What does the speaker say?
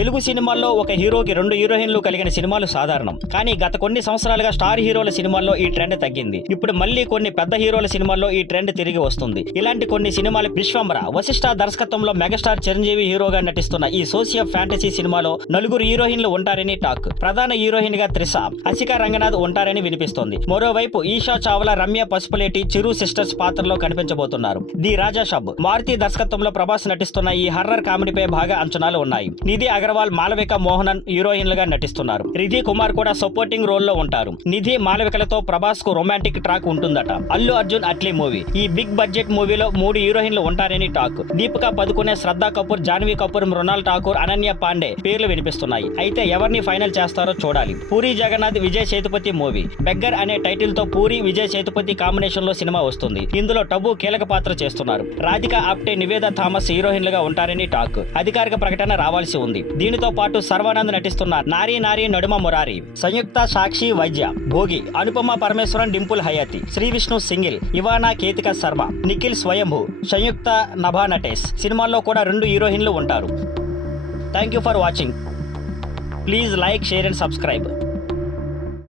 తెలుగు సినిమాల్లో ఒక హీరోకి 2 హీరోయిన్లు కలిగిన సినిమాలు సాధారణం. కానీ గత కొన్ని సంవత్సరాలుగా స్టార్ హీరోల సినిమాల్లో ఈ ట్రెండ్ తగ్గింది. ఇప్పుడు మళ్ళీ కొన్ని పెద్ద హీరోల సినిమాల్లో ఈ ట్రెండ్ తిరిగి వస్తుంది. ఇలాంటి కొన్ని సినిమాలు విశ్వంబర వశిష్ఠ దర్శకత్వంలో మెగాస్టార్ చిరంజీవి హీరోగా నటిస్తున్న ఈ సోషియో ఫ్యాంటసీ సినిమాలో 4 హీరోయిన్లు ఉంటారని టాక్. ప్రధాన హీరోయిన్ గా త్రిష, హసికా రంగనాథ్ ఉంటారని వినిపిస్తోంది. మరోవైపు ఈషా చావ్లా, రమ్య పసుపులేటి చిరు సిస్టర్స్ పాత్రలో కనిపించబోతున్నారు. ది రాజా షబ్ మారుతి దర్శకత్వంలో ప్రభాస్ నటిస్తున్న ఈ హర్రర్ కామెడీపై బాగా అంచనాలు ఉన్నాయి. నిధి అగర్వాల్, మాలవిక మోహనన్ హీరోయిన్లుగా నటిస్తున్నారు. రిధి కుమార్ కూడా సపోర్టింగ్ రోల్ లో ఉంటారు. నిధి, మాలవికలతో ప్రభాస్ కు రొమాంటిక్ ట్రాక్ ఉంటుందట. అల్లు అర్జున్ అట్లీ మూవీ. ఈ బిగ్ బడ్జెట్ మూవీలో 3 హీరోయిన్లు ఉంటారని టాక్. దీపికా పదుకునే, శ్రద్ధా కపూర్, జాన్వీ కపూర్, మృణాల్ ఠాకూర్, అనన్య పాండే పేర్లు వినిపిస్తున్నాయి. అయితే ఎవరిని ఫైనల్ చేస్తారో చూడాలి. పూరి జగన్నాథ్, విజయ్ సేతుపతి మూవీ. బెగ్గర్ అనే టైటిల్ తో పూరి, విజయ్ సేతుపతి కాంబినేషన్ లో సినిమా వస్తుంది. ఇందులో టబు కీలక పాత్ర చేస్తున్నారు. రాధిక ఆప్టే, నివేద థామస్ హీరోయిన్లుగా ఉంటారని టాక్. అధికారిక ప్రకటన రావాల్సి ఉంది. దీనితో పాటు సర్వానంద్ నటిస్తున్న నారీ నారీ నడుమ మురారి, సంయుక్త సాక్షి వైద్య, భోగి, అనుపమ పరమేశ్వరన్, డింపుల్ హయాతి, శ్రీ విష్ణు సింగిల్, ఇవానా కేతిక శర్మ, నిఖిల్ స్వయంభూ, సంయుక్త నభా నటేష్ సినిమాల్లో కూడా 2 హీరోయిన్లు ఉంటారు. Thank you for watching. Please like, share and subscribe.